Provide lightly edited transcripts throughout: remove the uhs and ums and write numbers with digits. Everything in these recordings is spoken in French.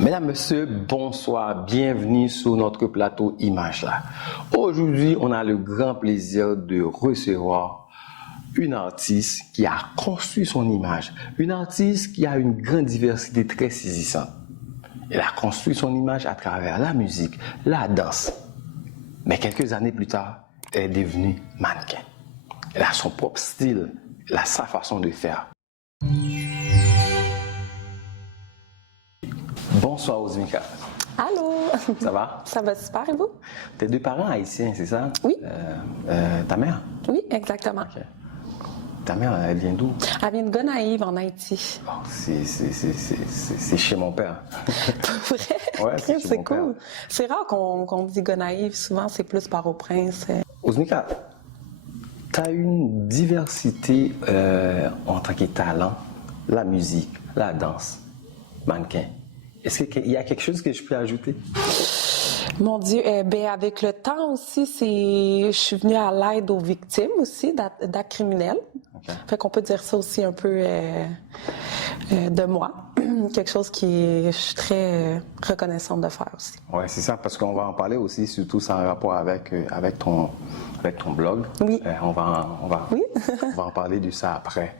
Mesdames, Messieurs, bonsoir, bienvenue sur notre plateau Image là. Aujourd'hui, on a le grand plaisir de recevoir une artiste qui a construit son image, une artiste qui a une grande diversité très saisissante. Elle a construit son image à travers la musique, la danse. Mais quelques années plus tard, elle est devenue mannequin. Elle a son propre style, elle a sa façon de faire. Bonsoir Osmika. Allô? Ça va? Ça va super et vous? Tes deux parents haïtiens, c'est ça? Oui. Ta mère? Oui, exactement. Okay. Ta mère, elle vient d'où? Elle vient de Gonaïves en Haïti. Oh, c'est chez mon père. Pour vrai? Ouais, c'est cool. C'est rare qu'on dit Gonaïves. Souvent, c'est plus Port-au-Prince. Osmika, tu as une diversité en tant que talent, la musique, la danse, mannequin. Est-ce qu'il y a quelque chose que je peux ajouter? Mon Dieu, avec le temps aussi, je suis venue à l'aide aux victimes aussi d'actes criminels. Okay. Fait qu'on peut dire ça aussi un peu de moi. Quelque chose je suis très reconnaissante de faire aussi. Oui, c'est ça, parce qu'on va en parler aussi, surtout ça en rapport avec ton blog. Oui. On va oui? on va en parler de ça après.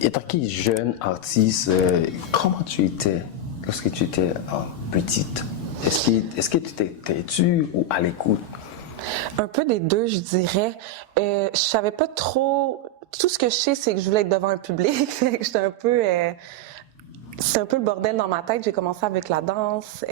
Étant jeune artiste, comment tu étais lorsque tu étais petite? Est-ce que tu étais têtue ou à l'écoute? Un peu des deux, je dirais. Je savais pas trop. Tout ce que je sais, c'est que je voulais être devant un public. Fait que j'étais un peu. C'est un peu le bordel dans ma tête. J'ai commencé avec la danse.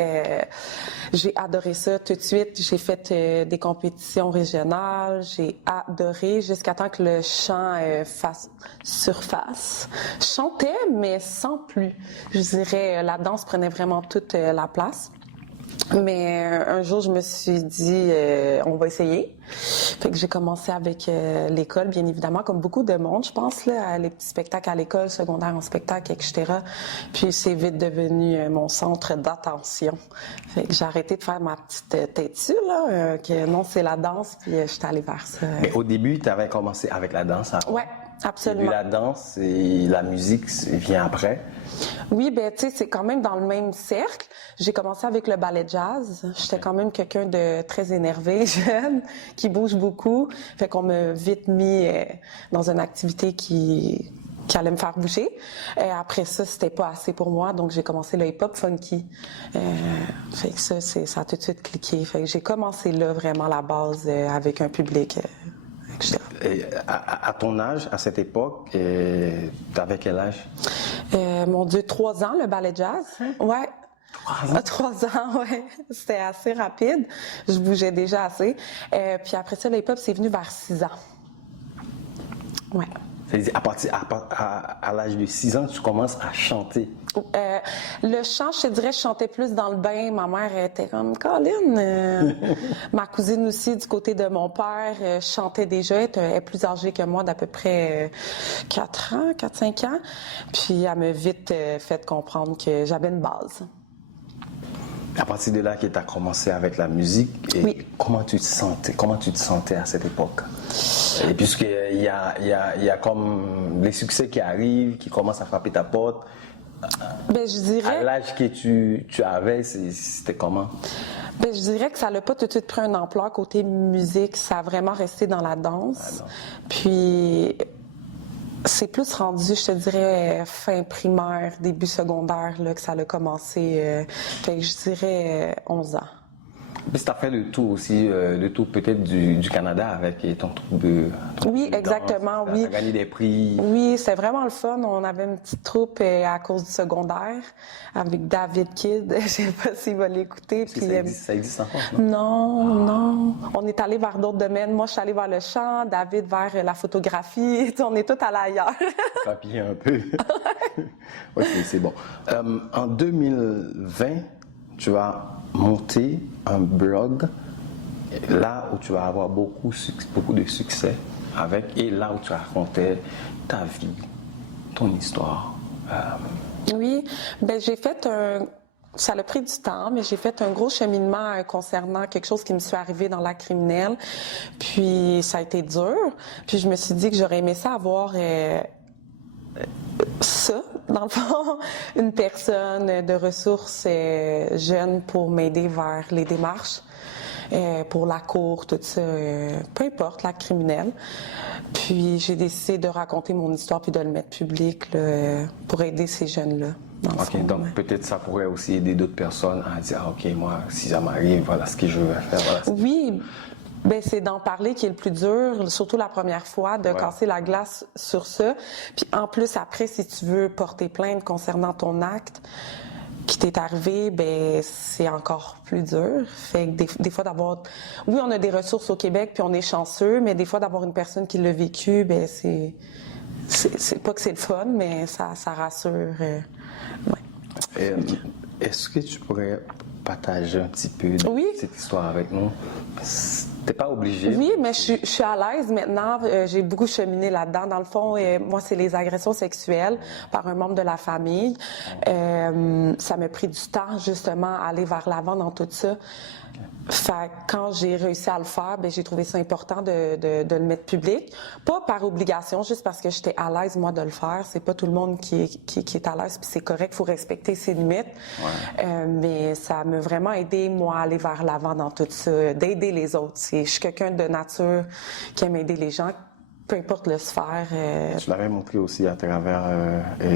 J'ai adoré ça tout de suite. J'ai fait des compétitions régionales. J'ai adoré jusqu'à temps que le chant fasse surface. Je chantais, mais sans plus. Je dirais, la danse prenait vraiment toute la place. Mais un jour, je me suis dit, on va essayer. Fait que j'ai commencé avec l'école, bien évidemment, comme beaucoup de monde, je pense, là, les petits spectacles à l'école, secondaire en spectacle, etc. Puis c'est vite devenu mon centre d'attention. Fait que j'ai arrêté de faire ma petite têtue, là, que non, c'est la danse, puis j'étais allée vers ça. Mais au début, tu avais commencé avec la danse avant? Ouais, absolument. Et puis la danse et la musique vient après? Oui, ben tu sais, c'est quand même dans le même cercle. J'ai commencé avec le ballet jazz. J'étais quand même quelqu'un de très énervé, jeune, qui bouge beaucoup. Fait qu'on m'a vite mis dans une activité qui allait me faire bouger. Et après ça, c'était pas assez pour moi, donc j'ai commencé le hip-hop funky. Fait que ça a tout de suite cliqué. Fait que j'ai commencé là vraiment la base avec un public. Et à ton âge, à cette époque, t'avais quel âge? Mon Dieu, 3 ans, le ballet jazz. Ouais. 3 ans? 3 ans, ouais. C'était assez rapide. Je bougeais déjà assez. Puis après ça, le hip-hop, c'est venu vers 6 ans. Ouais. À l'âge de 6 ans, tu commences à chanter. Le chant, je te dirais, je chantais plus dans le bain. Ma mère était comme Colin. Ma cousine aussi, du côté de mon père, chantait déjà. Elle est plus âgée que moi, d'à peu près 4-5 ans. Puis elle m'a vite fait comprendre que j'avais une base. À partir de là que tu as commencé avec la musique, et oui. Comment tu te sentais à cette époque? Et puisqu'il y a comme les succès qui arrivent, qui commencent à frapper ta porte, ben, je dirais... À l'âge que tu avais, c'était comment? Ben, je dirais que ça n'a pas tout de suite pris une ampleur côté musique, ça a vraiment resté dans la danse. Puis c'est plus rendu, je te dirais, fin primaire, début secondaire, là, que ça a commencé. Fait que je dirais 11 ans. Mais tu as fait le tour aussi, le tour peut-être du Canada avec ton troupe de... Oui, exactement, oui. Tu as gagné des prix. Oui, c'était vraiment le fun. On avait une petite troupe à cause du secondaire avec David Kidd. Je sais pas s'il va l'écouter. Puis, ça existe encore, non? Non. On est allé vers d'autres domaines. Moi, je suis allée vers le chant, David vers la photographie. On est tous allés ailleurs. Papier un peu. Oui, c'est bon. En 2020, tu vas monter un blog là où tu vas avoir beaucoup de succès avec, et là où tu racontais ta vie, ton histoire. Oui, ben j'ai fait Ça a pris du temps, mais j'ai fait un gros cheminement concernant quelque chose qui me suis arrivé dans la criminelle. Puis ça a été dur. Puis je me suis dit que j'aurais aimé ça avoir ça, dans le fond, une personne de ressources jeune pour m'aider vers les démarches. Pour la cour, tout ça, peu importe, la criminelle. Puis j'ai décidé de raconter mon histoire puis de le mettre public là, pour aider ces jeunes-là. Ok, donc peut-être ça pourrait aussi aider d'autres personnes à dire, ok, moi, si ça m'arrive, voilà ce que je veux faire. Voilà. Oui, ben c'est d'en parler qui est le plus dur, surtout la première fois, de casser la glace sur ça. Puis en plus, après, si tu veux porter plainte concernant ton acte qui t'est arrivé, ben c'est encore plus dur. Fait que des fois d'avoir... Oui, on a des ressources au Québec, puis on est chanceux, mais des fois d'avoir une personne qui l'a vécu, ben c'est pas que c'est le fun, mais ça rassure. Ouais. Est-ce que tu pourrais partager un petit peu de cette histoire avec nous? T'es pas obligé. Oui, mais je suis à l'aise maintenant. J'ai beaucoup cheminé là-dedans. Dans le fond, moi, c'est les agressions sexuelles par un membre de la famille. Ça m'a pris du temps, justement, à aller vers l'avant dans tout ça. Fait que quand j'ai réussi à le faire, ben j'ai trouvé ça important de le mettre public. Pas par obligation, juste parce que j'étais à l'aise, moi, de le faire. C'est pas tout le monde qui est à l'aise, puis c'est correct, faut respecter ses limites. Ouais. Mais ça m'a vraiment aidé, moi, à aller vers l'avant dans tout ça, d'aider les autres. Je suis quelqu'un de nature qui aime aider les gens, peu importe le sphère. Tu l'avais montré aussi à travers,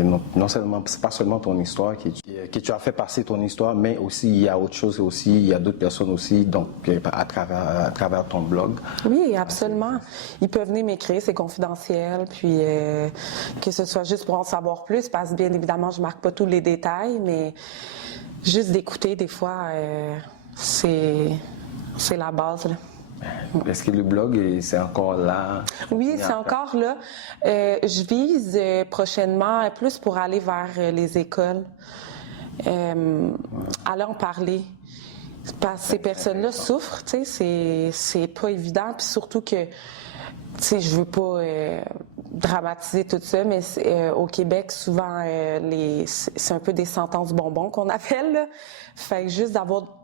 non seulement, c'est pas seulement ton histoire que tu as fait passer ton histoire, mais aussi il y a autre chose aussi, il y a d'autres personnes aussi, donc à travers ton blog. Oui, absolument. Ils peuvent venir m'écrire, c'est confidentiel, puis que ce soit juste pour en savoir plus, parce que bien évidemment, je marque pas tous les détails, mais juste d'écouter des fois, c'est la base, là. Est-ce que le blog, c'est encore là? Oui, c'est encore là. Je vise prochainement plus pour aller vers les écoles, aller en parler. Parce que ces personnes-là souffrent, tu sais, c'est pas évident. Puis surtout que, tu sais, je veux pas dramatiser tout ça, mais au Québec, souvent, c'est un peu des sentences bonbons qu'on appelle, là. Fait que juste d'avoir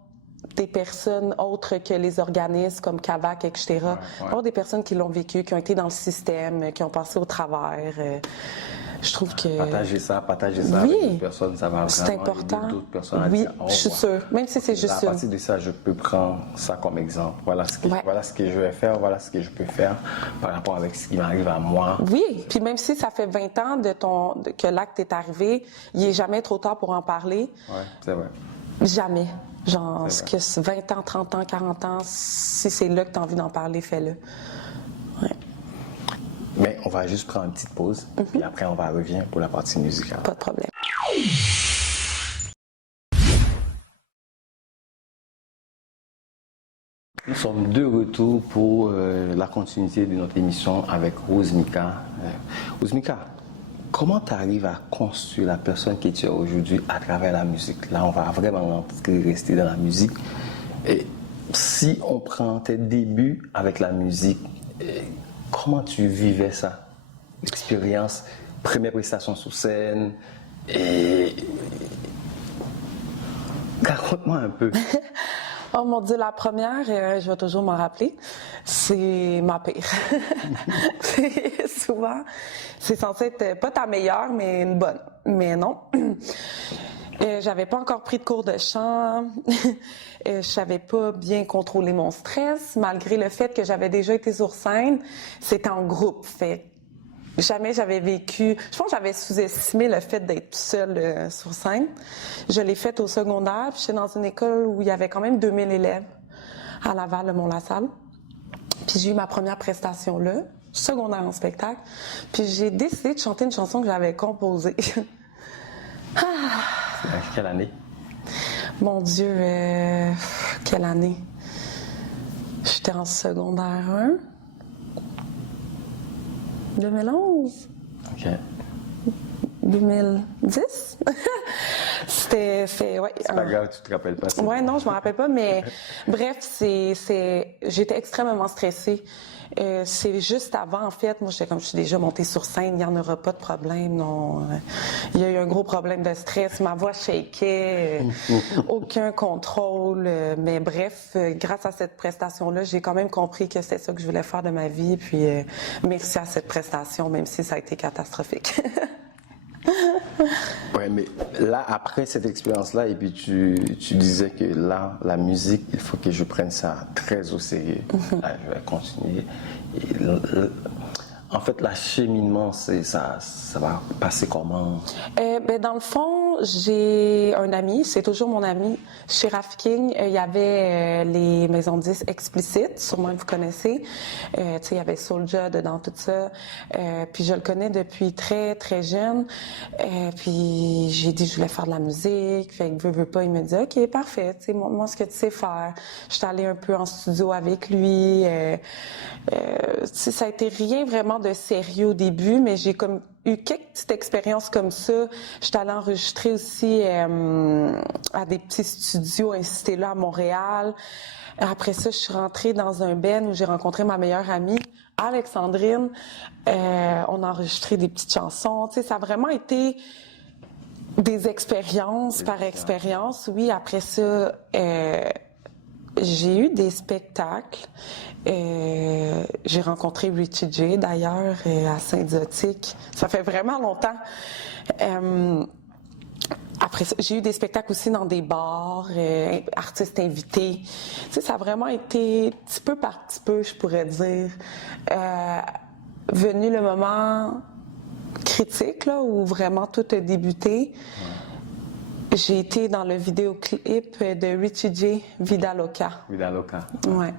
des personnes autres que les organismes comme CAVAC, etc. Avoir des personnes qui l'ont vécu, qui ont été dans le système, qui ont passé au travers. Je trouve que... Partager ça avec d'autres personnes, ça va c'est vraiment important. aider d'autres personnes à dire, je suis sûre. Même si c'est juste à partir de ça, je peux prendre ça comme exemple. Voilà ce que je vais faire, voilà ce que je peux faire par rapport avec ce qui m'arrive à moi. Oui, puis même si ça fait 20 ans que l'acte est arrivé, il n'est jamais trop tard pour en parler. Oui, c'est vrai. Jamais. Genre, ce que c'est 20 ans, 30 ans, 40 ans, si c'est là que tu as envie d'en parler, fais-le. Ouais. Mais on va juste prendre une petite pause, puis après on va revenir pour la partie musicale. Pas de problème. Nous sommes de retour pour la continuité de notre émission avec Rose Mika. Rose Mika, comment tu arrives à construire la personne que tu es aujourd'hui à travers la musique? Là, on va vraiment rester dans la musique. Et si on prend tes débuts avec la musique, comment tu vivais ça? L'expérience, première prestation sur scène, et raconte-moi un peu. Oh mon Dieu, la première, je vais toujours m'en rappeler, c'est ma pire. Souvent, c'est censé être pas ta meilleure, mais une bonne. Mais non. J'avais pas encore pris de cours de chant. Je savais pas bien contrôler mon stress, malgré le fait que j'avais déjà été sur scène. C'était en groupe, fait jamais j'avais vécu... Je pense que j'avais sous-estimé le fait d'être seule sur scène. Je l'ai fait au secondaire, puis j'étais dans une école où il y avait quand même 2000 élèves à Laval, le Mont-la-Salle. Puis j'ai eu ma première prestation là, secondaire en spectacle. Puis j'ai décidé de chanter une chanson que j'avais composée. Quelle année? Mon Dieu, quelle année? J'étais en secondaire 1. 2011. OK. 2010. C'est ouais. C'est pas grave, tu te rappelles pas. Ouais, non, je me rappelle pas, mais bref, j'étais extrêmement stressée. C'est juste avant, en fait, moi, j'étais comme, je suis déjà montée sur scène, il n'y en aura pas de problème, non. Il y a eu un gros problème de stress, ma voix shakeait, aucun contrôle. Mais bref, grâce à cette prestation-là, j'ai quand même compris que c'était ça que je voulais faire de ma vie. Puis, merci à cette prestation, même si ça a été catastrophique. Ouais, mais là, après cette expérience-là, et puis tu disais que là, la musique, il faut que je prenne ça très au sérieux. Là, je vais continuer. Et en fait, l'acheminement, ça va passer comment? Ben, dans le fond, j'ai un ami, c'est toujours mon ami. Chez Raf King, il y avait les maisons de disques explicites, sûrement vous connaissez. Tu sais, il y avait Soulja dedans, tout ça. Puis je le connais depuis très, très jeune. Puis j'ai dit que je voulais faire de la musique. Fait que veux pas, il me dit « OK, parfait, tu sais, montre-moi ce que tu sais faire. » J'étais allée un peu en studio avec lui. Ça a été rien vraiment de sérieux au début, mais j'ai comme eu quelques petites expériences comme ça. J'étais allée enregistrer aussi à des petits studios incités là à Montréal. Après ça, je suis rentrée dans un band où j'ai rencontré ma meilleure amie, Alexandrine. On a enregistré des petites chansons. Tu sais, ça a vraiment été des expériences par expérience. Oui, après ça, j'ai eu des spectacles. J'ai rencontré Richie J d'ailleurs à Saint-Zotique. Ça fait vraiment longtemps. Après ça, j'ai eu des spectacles aussi dans des bars, artistes invités. Tu sais, ça a vraiment été petit peu par petit peu, je pourrais dire. Venu le moment critique là où vraiment tout a débuté. J'ai été dans le vidéoclip de Richie J, Vida Loca. Vida Loca. Ouais.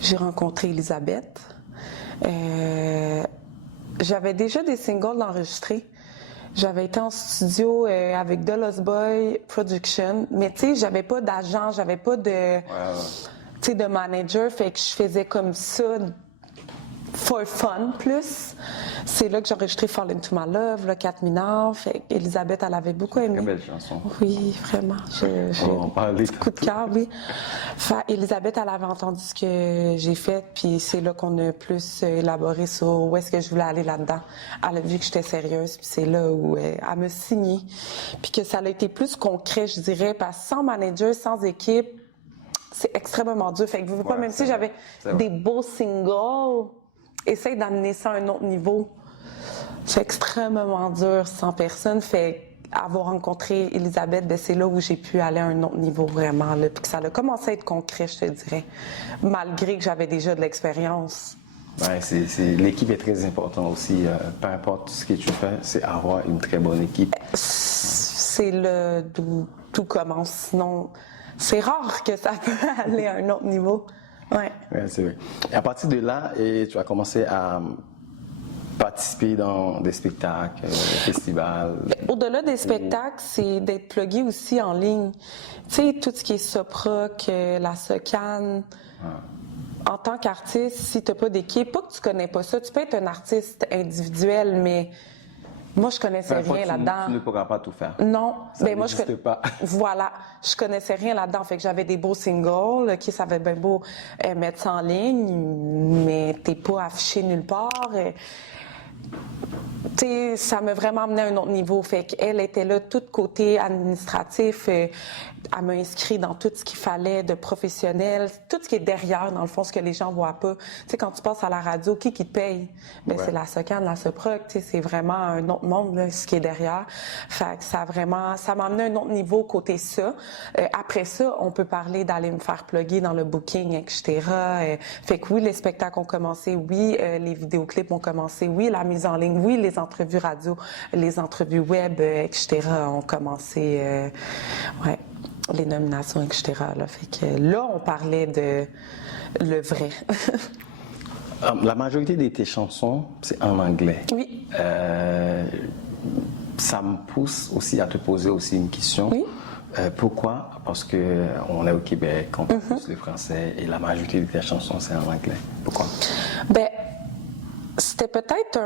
J'ai rencontré Elisabeth. J'avais déjà des singles enregistrés. J'avais été en studio avec The Lost Boy Production, mais tu sais, j'avais pas d'agent, j'avais pas de, tu sais, de manager, fait que je faisais comme ça for fun plus. C'est là que j'ai enregistré Fall Into My Love, le 4 mineurs. Fait Elisabeth, elle avait beaucoup aimé. Très belle chanson. Oui, vraiment. J'ai on parlait de coup de cœur, oui. Fait Elisabeth, elle avait entendu ce que j'ai fait, puis c'est là qu'on a plus élaboré sur où est-ce que je voulais aller là-dedans. Elle a vu que j'étais sérieuse, puis c'est là où elle m'a signé. Puis que ça a été plus concret, je dirais, parce que sans manager, sans équipe, c'est extrêmement dur. Fait que vous pas, même si j'avais des beaux singles, essaye d'amener ça à un autre niveau. C'est extrêmement dur sans personne. Fait avoir rencontré Elisabeth, ben c'est là où j'ai pu aller à un autre niveau vraiment. Là, puis que ça a commencé à être concret, je te dirais. Malgré que j'avais déjà de l'expérience. Ouais, l'équipe est très importante aussi. Peu importe ce que tu fais, c'est avoir une très bonne équipe. C'est là d'où tout commence. Sinon, c'est rare que ça peut aller à un autre niveau. Ouais. Ouais, c'est vrai. Et à partir de là, tu as commencé à participer dans des spectacles, des festivals. Au-delà des spectacles, c'est d'être plugué aussi en ligne. Tu sais, tout ce qui est Soproc, la SOCAN. En tant qu'artiste, si tu n'as pas d'équipe, pas que tu connais pas ça, tu peux être un artiste individuel, mais moi, je connaissais rien là-dedans. Tu ne pourras pas tout faire. Non, ça ben moi pas. Voilà, je connaissais rien là-dedans. Fait que j'avais des beaux singles, qui ça avait bien beau mettre ça en ligne, mais t'es pas affiché nulle part. Tu sais, ça m'a vraiment amené à un autre niveau. Fait qu'elle était là, tout côté administratif. Elle m'a inscrit dans tout ce qu'il fallait de professionnel, tout ce qui est derrière, dans le fond, ce que les gens voient pas. Tu sais, quand tu passes à la radio, qui te paye? Ben, c'est la SOCAN, la Soproc. Tu sais, c'est vraiment un autre monde, là, ce qui est derrière. Fait que ça m'a amené à un autre niveau côté ça. Après ça, on peut parler d'aller me faire plugger dans le booking, etc. Fait que oui, les spectacles ont commencé, oui, les vidéoclips ont commencé, oui, la mise en ligne, oui, les entrevues radio, les entrevues web, etc. ont commencé, ouais, les nominations, etc. Là. Fait que là, on parlait de le vrai. La majorité de tes chansons, c'est en anglais. Oui. Ça me pousse aussi à te poser aussi une question. Oui. Pourquoi? Parce qu'on est au Québec, on parle plus le français et la majorité de tes chansons, c'est en anglais. Pourquoi? Ben, c'était peut-être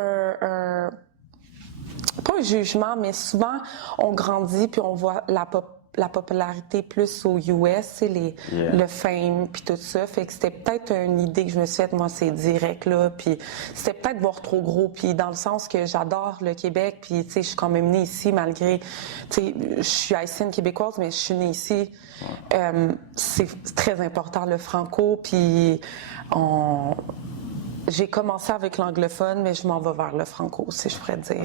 pas un jugement, mais souvent, on grandit puis on voit la popularité plus aux US, c'est le fame puis tout ça. Fait que c'était peut-être une idée que je me suis faite, moi, c'est direct, là. Puis c'était peut-être voir trop gros. Puis dans le sens que j'adore le Québec, puis tu sais, je suis quand même née ici malgré, tu sais, je suis haïtienne québécoise, mais je suis née ici. C'est très important, le franco, puis j'ai commencé avec l'anglophone, mais je m'en vais vers le franco, si je pourrais dire.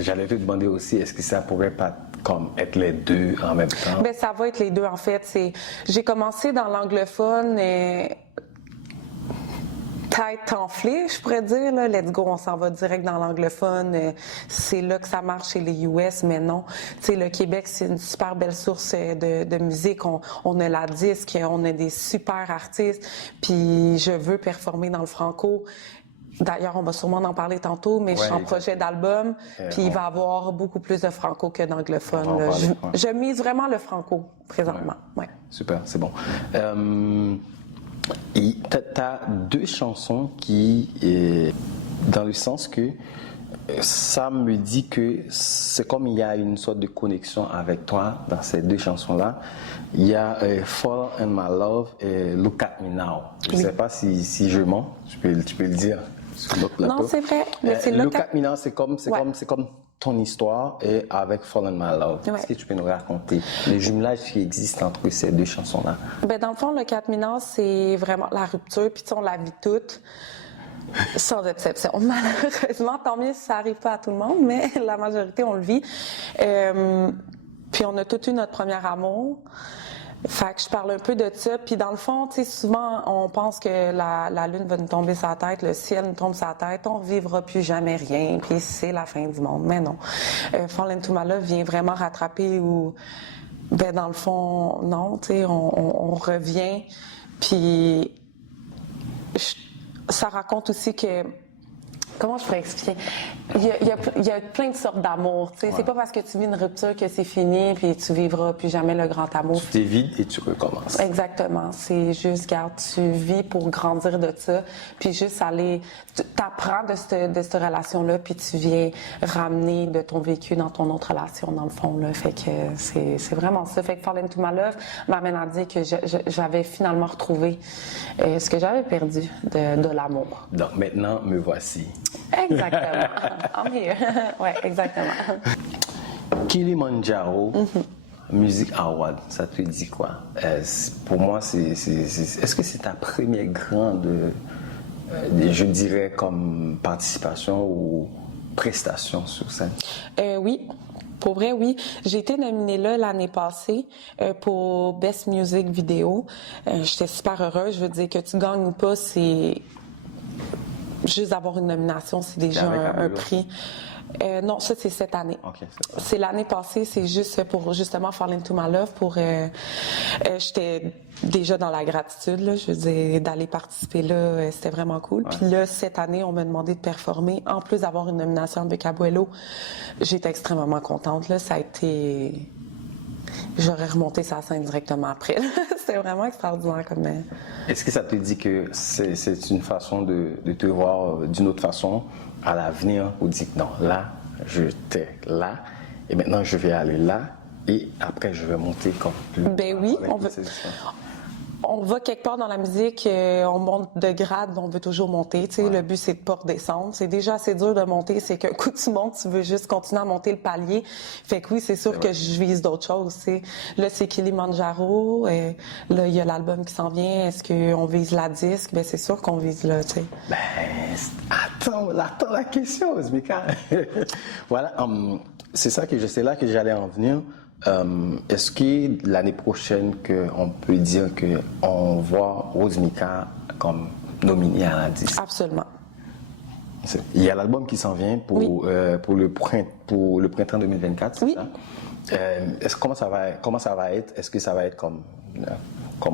J'allais te demander aussi, est-ce que ça pourrait pas comme être les deux en même temps? Ben, ça va être les deux, en fait. J'ai commencé dans l'anglophone tête enflée, je pourrais dire. Là. Let's go, on s'en va direct dans l'anglophone. C'est là que ça marche chez les US, mais non. Tu sais, le Québec, c'est une super belle source de musique. On a la disque, on a des super artistes. Puis je veux performer dans le franco. D'ailleurs, on va sûrement en parler tantôt, mais je suis en projet d'album, puis il va y avoir beaucoup plus de franco que d'anglophone. Je mise vraiment le franco, présentement. Ouais. Super, c'est bon. Tu as deux chansons qui, dans le sens que ça me dit que c'est comme il y a une sorte de connexion avec toi dans ces deux chansons-là. Il y a Fall in My Love et Look at Me Now. Je ne sais pas si je mens, tu peux le dire sur notre plateau. Non, c'est vrai. Mais c'est Look at Me Now, c'est comme ton histoire et avec Fall in My Love. Ouais. Est-ce que tu peux nous raconter le jumelage qui existe entre ces deux chansons-là? Ben, dans le fond, le 4 mineurs, c'est vraiment la rupture, puis on la vit toute. Sans exception. Malheureusement, tant mieux si ça n'arrive pas à tout le monde, mais la majorité, on le vit. Puis on a tout eu notre premier amour. Fait que je parle un peu de ça. Puis dans le fond, tu sais, souvent, on pense que la lune va nous tomber sur la tête, le ciel nous tombe sur la tête, on ne vivra plus jamais rien, puis c'est la fin du monde. Mais non. Fall into My Love vient vraiment rattraper où, ben dans le fond, non, tu sais, on revient. Puis ça raconte aussi que... Comment je pourrais expliquer? Il y a plein de sortes d'amour. Tu sais, c'est pas parce que tu vis une rupture que c'est fini puis tu vivras plus jamais le grand amour. Tu t'es vide et tu recommences. Exactement. C'est juste, garde, tu vis pour grandir de ça, puis juste aller, t'apprends de cette relation-là, puis tu viens ramener de ton vécu dans ton autre relation, dans le fond, là. Fait que c'est vraiment ça. Fait que Fall into My Love m'amène à dire que j'avais finalement retrouvé ce que j'avais perdu de l'amour. Donc maintenant, me voici. Exactement. I'm here. Ouais, exactement. Kilimanjaro Music Award, ça te dit quoi? Pour moi, est-ce que c'est ta première grande, je dirais, comme participation ou prestation sur scène? Oui. Pour vrai, oui. J'ai été nominée là l'année passée pour Best Music Video. J'étais super heureuse. Je veux dire que tu gagnes ou pas, c'est... Juste d'avoir une nomination, c'est déjà un prix. Non, ça, c'est cette année. Okay, c'est l'année passée, c'est juste pour justement Fall into My Love. J'étais déjà dans la gratitude, là, je veux dire, d'aller participer là, c'était vraiment cool. Ouais. Puis là, cette année, on m'a demandé de performer. En plus d'avoir une nomination avec Abuelo, j'étais extrêmement contente. Là. Ça a été... J'aurais remonté sa scène directement après. C'était vraiment extraordinaire comme... Est-ce que ça te dit que c'est une façon de te voir d'une autre façon à l'avenir ou dire non, là, j'étais là et maintenant je vais aller là et après je vais monter comme plus. Ben oui, on va quelque part dans la musique, on monte de grade, on veut toujours monter. Tu sais, le but, c'est de pas redescendre. C'est déjà assez dur de monter, c'est qu'un coup tu montes, tu veux juste continuer à monter le palier. Fait que oui, c'est sûr que je vise d'autres choses. Tu sais. Là, c'est Kilimanjaro. Là, il y a l'album qui s'en vient. Est-ce qu'on vise la disque? Ben c'est sûr qu'on vise là, tu sais. Ben, attends la question, Osmika. Voilà, c'est c'est là que j'allais en venir. Est-ce que l'année prochaine on peut dire qu'on voit Osmika comme nominée à la disque? Absolument. Il y a l'album qui s'en vient pour le printemps 2024, oui. C'est ça? Comment ça va être? Est-ce que ça va être comme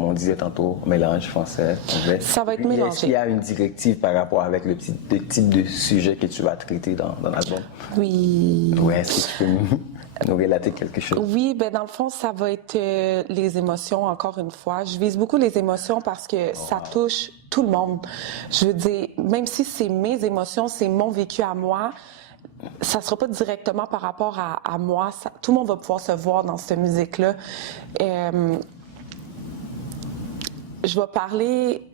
on disait tantôt, mélange français, anglais? Ça va être mélangé. Est-ce qu'il y a une directive par rapport avec le type de sujet que tu vas traiter dans l'album? Oui. Ouais, est-ce que tu peux nous relater quelque chose? Oui, ben dans le fond, ça va être les émotions, encore une fois. Je vise beaucoup les émotions parce que ça touche tout le monde. Je veux dire, même si c'est mes émotions, c'est mon vécu à moi, ça sera pas directement par rapport à moi. Tout le monde va pouvoir se voir dans cette musique-là. Je vais parler,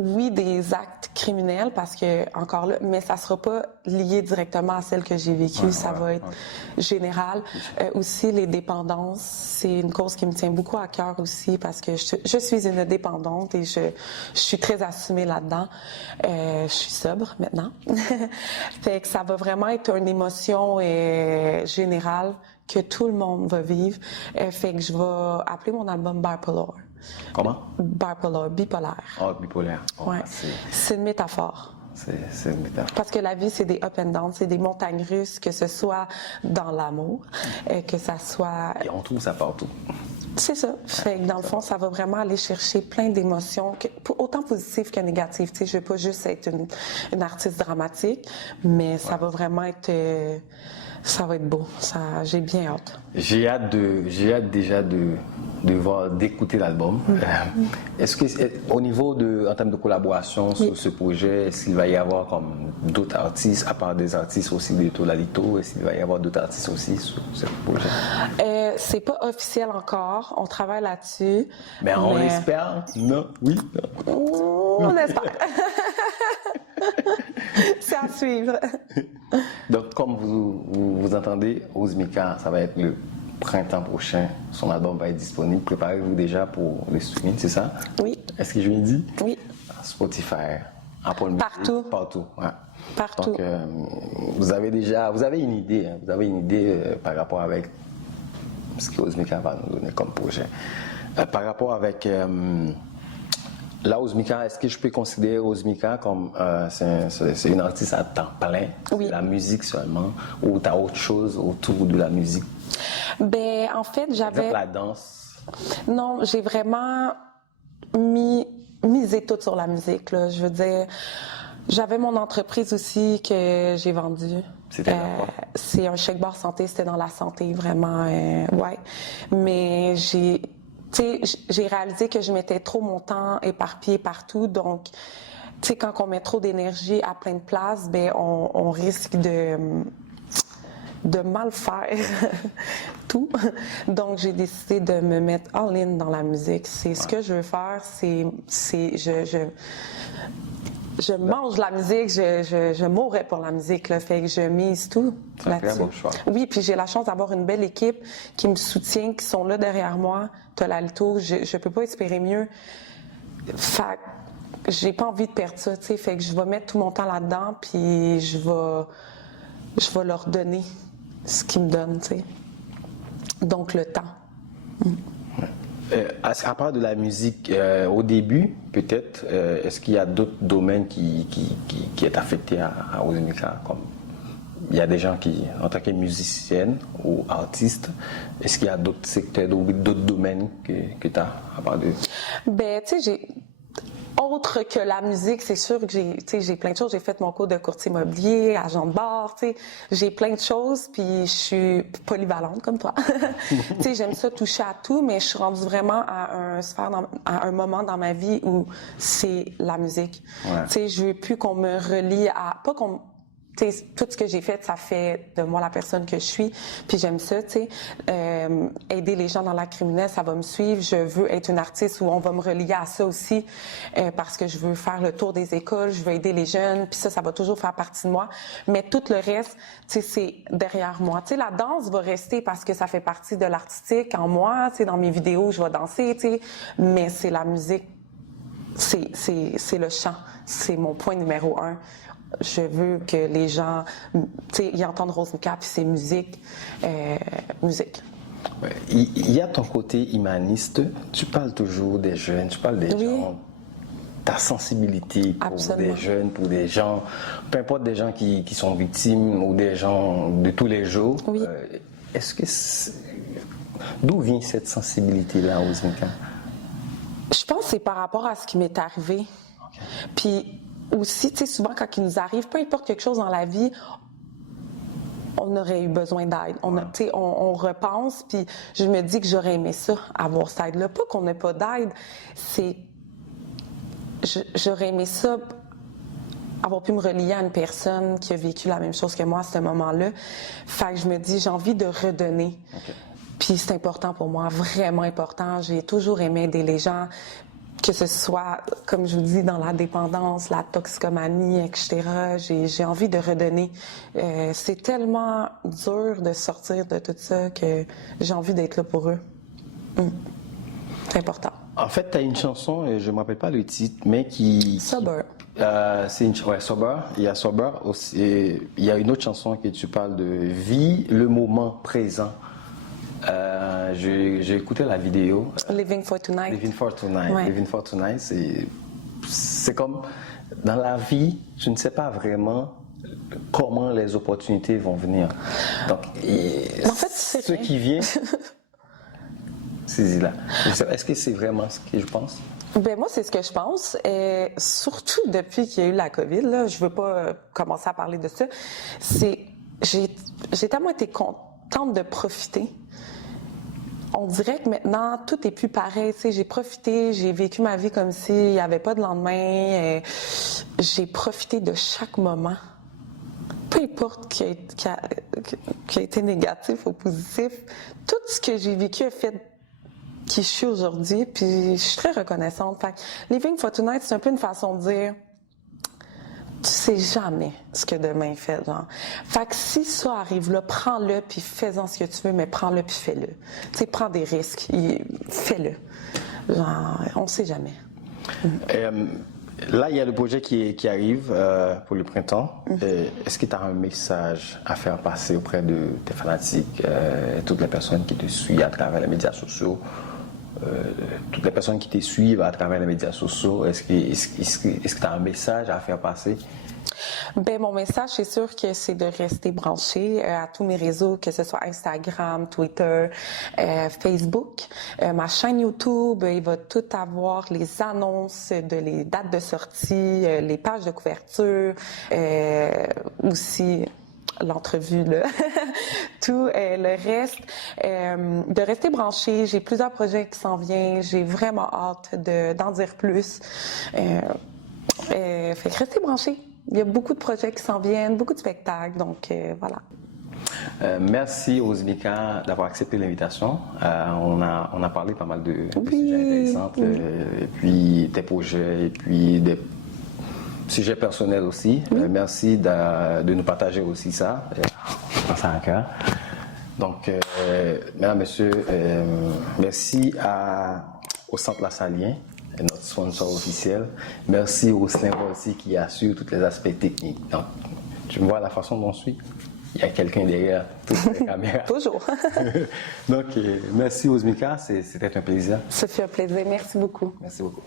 oui, des actes criminels parce que, encore là, mais ça sera pas lié directement à celle que j'ai vécue. Ça va être général. Aussi, les dépendances, c'est une cause qui me tient beaucoup à cœur aussi parce que je suis une dépendante et je suis très assumée là-dedans. Je suis sobre maintenant. Fait que ça va vraiment être une émotion générale que tout le monde va vivre. Fait que je vais appeler mon album Bipolar. Comment? Bipolaire. Ah, bipolaire. Oh, Ouais. C'est une métaphore. C'est une métaphore. Parce que la vie, c'est des up and down, c'est des montagnes russes, que ce soit dans l'amour, que ça soit... Et on trouve ça partout. C'est ça. Fait que dans le fond, ça va vraiment aller chercher plein d'émotions, autant positives que négatives. Tu sais, je veux pas juste être une artiste dramatique, mais ça va vraiment être... ça va être beau. J'ai bien hâte. J'ai hâte déjà d'écouter l'album. Est-ce que, au niveau en termes de collaboration sur ce projet, est-ce qu'il va y avoir comme d'autres artistes, à part des artistes aussi de Tolalito, est-ce qu'il va y avoir d'autres artistes aussi sur ce projet? C'est pas officiel encore. On travaille là-dessus. Mais on l'espère. Non? Oui? Non. On espère. C'est à suivre. Donc, comme vous entendez, Ozmika, ça va être le printemps prochain. Son album va être disponible. Préparez-vous déjà pour le streaming, c'est ça? Oui. Est-ce que je l'ai dit? Oui. Spotify, Apple Music. Partout. Partout, ouais. Partout. Donc, vous avez une idée. Hein, vous avez une idée par rapport avec ce que Ozmika va nous donner comme projet. Par rapport avec... là, Ozmika, est-ce que je peux considérer Ozmika comme c'est une artiste à temps plein? Oui. La musique seulement? Ou tu as autre chose autour de la musique? Ben, en fait, j'avais... La danse? Non, j'ai vraiment misé tout sur la musique, là. Je veux dire, j'avais mon entreprise aussi que j'ai vendue. C'était quoi? C'est un chèque bar santé, c'était dans la santé, vraiment, ouais. Mais j'ai réalisé que je mettais trop mon temps éparpillé partout, donc, tu sais, quand on met trop d'énergie à plein de places, ben, on risque de mal faire tout. Donc, j'ai décidé de me mettre all-in dans la musique. C'est ce que je veux faire, je mange la musique, je mourrais pour la musique, là, fait que je mise tout là-dessus. Bon choix. Oui, puis j'ai la chance d'avoir une belle équipe qui me soutient, qui sont là derrière moi. Tolalito, je peux pas espérer mieux. Fait que j'ai pas envie de perdre ça, tu sais, fait que je vais mettre tout mon temps là-dedans, puis je vais leur donner ce qu'ils me donnent, tu sais. Donc le temps. À part de la musique, au début, peut-être, est-ce qu'il y a d'autres domaines qui est affecté à Ozmika, comme il y a des gens qui, en tant que musicienne ou artiste, est-ce qu'il y a d'autres secteurs, d'autres domaines que tu as à part de... Ben, tu sais, autre que la musique, c'est sûr que j'ai plein de choses. J'ai fait mon cours de courtier immobilier, agent de bar, tu sais. J'ai plein de choses, puis je suis polyvalente comme toi. Tu sais, j'aime ça toucher à tout, mais je suis rendue vraiment à un moment dans ma vie où c'est la musique. Ouais. Tu sais, je veux plus qu'on me relie à... Pas qu'on... tout ce que j'ai fait, ça fait de moi la personne que je suis. Puis j'aime ça, tu sais. Aider les gens dans la criminelle, ça va me suivre. Je veux être une artiste où on va me relier à ça aussi parce que je veux faire le tour des écoles, je veux aider les jeunes. Puis ça va toujours faire partie de moi. Mais tout le reste, tu sais, c'est derrière moi. Tu sais, la danse va rester parce que ça fait partie de l'artistique en moi. Tu sais, dans mes vidéos, je vais danser, tu sais. Mais c'est la musique. C'est le chant. C'est mon point numéro 1. Je veux que les gens, tu sais, ils entendent Ozmika, puis c'est musique. Musique. Ouais. Il y a ton côté humaniste. Tu parles toujours des jeunes, tu parles des gens. Ta sensibilité pour Absolument. des jeunes, pour des gens, peu importe des gens qui sont victimes ou des gens de tous les jours. Oui. D'où vient cette sensibilité-là, Ozmika? Je pense que c'est par rapport à ce qui m'est arrivé. Okay. Puis aussi, tu sais, souvent quand il nous arrive, peu importe quelque chose dans la vie, on aurait eu besoin d'aide. On repense, puis je me dis que j'aurais aimé ça, avoir cette aide-là. Pas qu'on n'ait pas d'aide, c'est... J'aurais aimé ça avoir pu me relier à une personne qui a vécu la même chose que moi à ce moment-là. Fait que je me dis, j'ai envie de redonner. OK. Puis c'est important pour moi, vraiment important. J'ai toujours aimé aider les gens, que ce soit, comme je vous dis, dans la dépendance, la toxicomanie, etc. J'ai envie de redonner. C'est tellement dur de sortir de tout ça que j'ai envie d'être là pour eux. C'est important. En fait, tu as une chanson, je ne me rappelle pas le titre, mais qui... Sober. C'est une Sober. Il y a Sober aussi. Il y a une autre chanson que tu parles de vie, le moment présent. J'ai écouté la vidéo. Living for Tonight. Living for Tonight. Ouais. Living for Tonight, c'est comme dans la vie, tu ne sais pas vraiment comment les opportunités vont venir. Donc, En fait, c'est ce vrai. qui vient, c'est là. Est-ce que c'est vraiment ce que je pense? Ben moi, c'est ce que je pense. Surtout depuis qu'il y a eu la COVID, là, je veux pas commencer à parler de ça. J'ai tellement été contente de profiter. On dirait que maintenant, tout est plus pareil. Tu sais, j'ai profité, j'ai vécu ma vie comme s'il n'y avait pas de lendemain. J'ai profité de chaque moment. Peu importe qui a été négatif ou positif, tout ce que j'ai vécu a fait qui je suis aujourd'hui, puis je suis très reconnaissante. Fait que Living for Tonight, c'est un peu une façon de dire, tu sais jamais ce que demain fait, genre. Fait que si ça arrive là, prends-le, puis fais-en ce que tu veux, mais prends-le, puis fais-le. Tu sais, prends des risques, fais-le. Genre, on sait jamais. Là, il y a le projet qui arrive pour le printemps. Est-ce que tu as un message à faire passer auprès de tes fanatiques, toutes les personnes qui te suivent à travers les médias sociaux? Toutes les personnes qui te suivent à travers les médias sociaux, est-ce que tu as un message à faire passer? Ben mon message, c'est sûr que c'est de rester branché à tous mes réseaux, que ce soit Instagram, Twitter, Facebook. Ma chaîne YouTube, il va tout avoir, les annonces les dates de sortie, les pages de couverture, aussi l'entrevue, là. Tout le reste, de rester branché. J'ai plusieurs projets qui s'en viennent. J'ai vraiment hâte d'en dire plus. Fait que restez branché. Il y a beaucoup de projets qui s'en viennent, beaucoup de spectacles, donc voilà. Merci Osmika d'avoir accepté l'invitation. On a parlé pas mal de sujets intéressants, et puis tes projets, et puis des sujets personnels aussi. Merci de nous partager aussi ça. Ça à cœur. Donc, mesdames, messieurs, merci au Centre La Salien, notre sponsor officiel. Merci au Slim aussi qui assure tous les aspects techniques. Donc, tu me vois la façon dont je suis? Il y a quelqu'un derrière toutes les caméras. Toujours. Donc, merci Osmika, c'était un plaisir. Ça fait un plaisir. Merci beaucoup. Merci beaucoup.